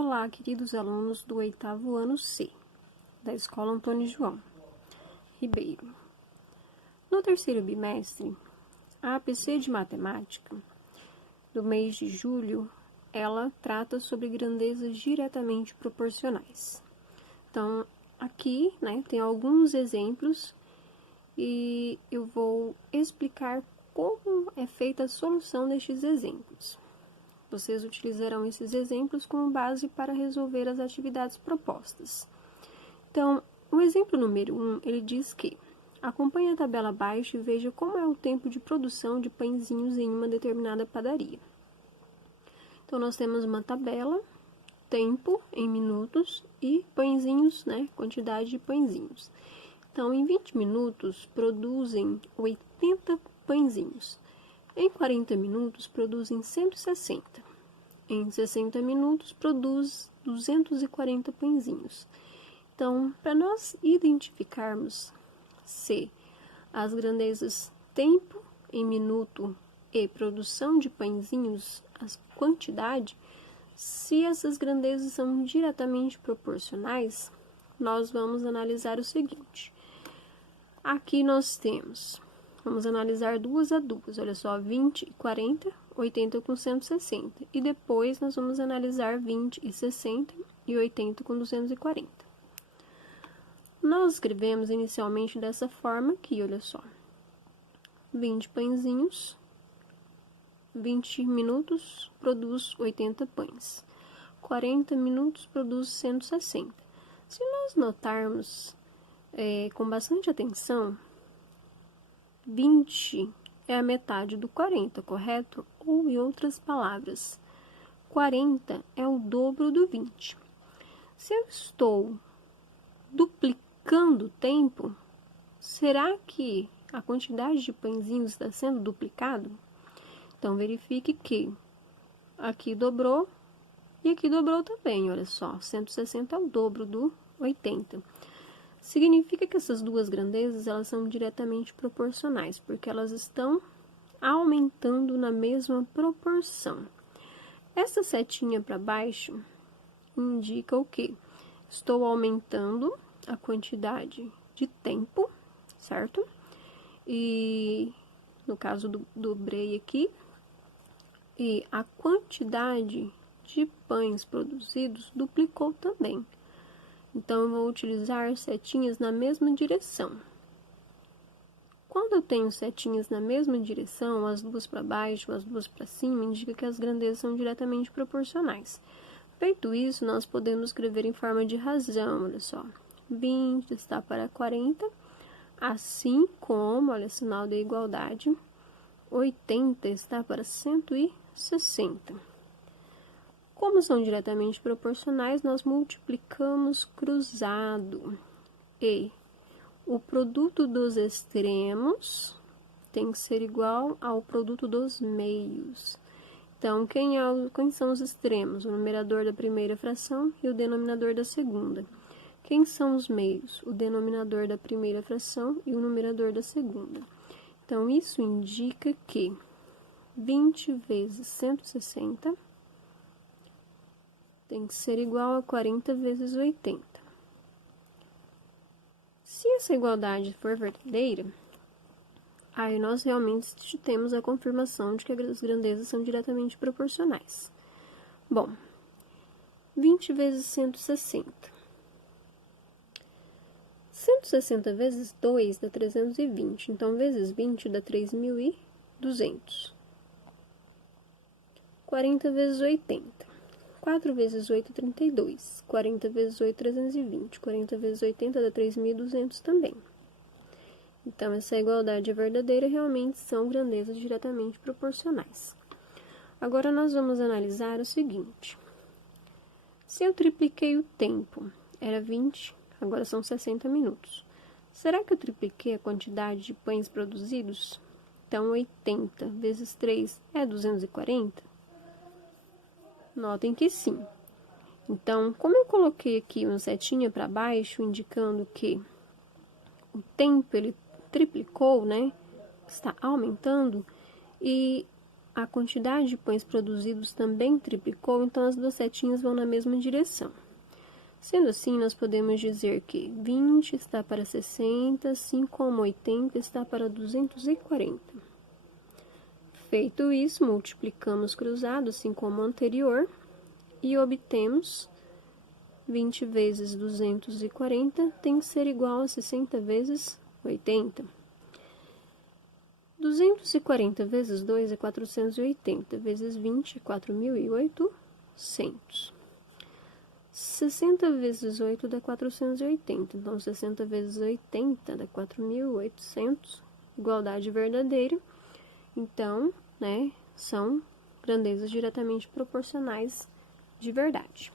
Olá, queridos alunos do 8º ano C, da Escola Antônio João Ribeiro. No terceiro bimestre, a APC de Matemática, do mês de julho, ela trata sobre grandezas diretamente proporcionais. Então, aqui, tem alguns exemplos e eu vou explicar como é feita a solução destes exemplos. Vocês utilizarão esses exemplos como base para resolver as atividades propostas. Então, o exemplo número 1, ele diz que acompanhe a tabela abaixo e veja como é o tempo de produção de pãezinhos em uma determinada padaria. Então, nós temos uma tabela, tempo em minutos e pãezinhos, quantidade de pãezinhos. Então, em 20 minutos, produzem 80 pãezinhos. Em 40 minutos, produzem 160. Em 60 minutos, produz 240 pãezinhos. Então, para nós identificarmos se as grandezas tempo em minuto e produção de pãezinhos, a quantidade, se essas grandezas são diretamente proporcionais, nós vamos analisar o seguinte. Aqui nós temos... Vamos analisar duas a duas, olha só, 20 e 40, 80 com 160. E depois nós vamos analisar 20 e 60 e 80 com 240. Nós escrevemos inicialmente dessa forma aqui, olha só. 20 pãezinhos, 20 minutos produz 80 pães. 40 minutos produz 160. Se nós notarmos com bastante atenção, 20 é a metade do 40, correto? Ou, em outras palavras, 40 é o dobro do 20. Se eu estou duplicando o tempo, será que a quantidade de pãezinhos está sendo duplicado? Então, verifique que aqui dobrou e aqui dobrou também, olha só, 160 é o dobro do 80. Significa que essas duas grandezas, elas são diretamente proporcionais, porque elas estão aumentando na mesma proporção. Essa setinha para baixo indica o quê? Estou aumentando a quantidade de tempo, certo? E, no caso, dobrei aqui. E a quantidade de pães produzidos duplicou também. Então, eu vou utilizar setinhas na mesma direção. Quando eu tenho setinhas na mesma direção, as duas para baixo, as duas para cima, indica que as grandezas são diretamente proporcionais. Feito isso, nós podemos escrever em forma de razão, olha só. 20 está para 40, assim como, olha, sinal da igualdade, 80 está para 160. Como são diretamente proporcionais, nós multiplicamos cruzado. E o produto dos extremos tem que ser igual ao produto dos meios. Então, quem são os extremos? O numerador da primeira fração e o denominador da segunda. Quem são os meios? O denominador da primeira fração e o numerador da segunda. Então, isso indica que 20 vezes 160... tem que ser igual a 40 vezes 80. Se essa igualdade for verdadeira, aí nós realmente temos a confirmação de que as grandezas são diretamente proporcionais. Bom, 20 vezes 160. 160 vezes 2 dá 320, então vezes 20 dá 3.200. 40 vezes 80. 4 vezes 8, 32. 40 vezes 8, 320. 40 vezes 80 dá 3.200 também. Então, essa igualdade é verdadeira, realmente são grandezas diretamente proporcionais. Agora, nós vamos analisar o seguinte. Se eu tripliquei o tempo, era 20, agora são 60 minutos. Será que eu tripliquei a quantidade de pães produzidos? Então, 80 vezes 3 é 240? Notem que sim. Então, como eu coloquei aqui uma setinha para baixo, indicando que o tempo ele triplicou, está aumentando, e A quantidade de pães produzidos também triplicou, então as duas setinhas vão na mesma direção. Sendo assim, nós podemos dizer que 20 está para 60, assim como 80 está para 240. Feito isso, multiplicamos cruzado, assim como o anterior, e obtemos 20 vezes 240 tem que ser igual a 60 vezes 80. 240 vezes 2 é 480, vezes 20 é 4.800. 60 vezes 8 dá 480, então 60 vezes 80 dá 4.800, igualdade verdadeira. Então, né, são grandezas diretamente proporcionais de verdade.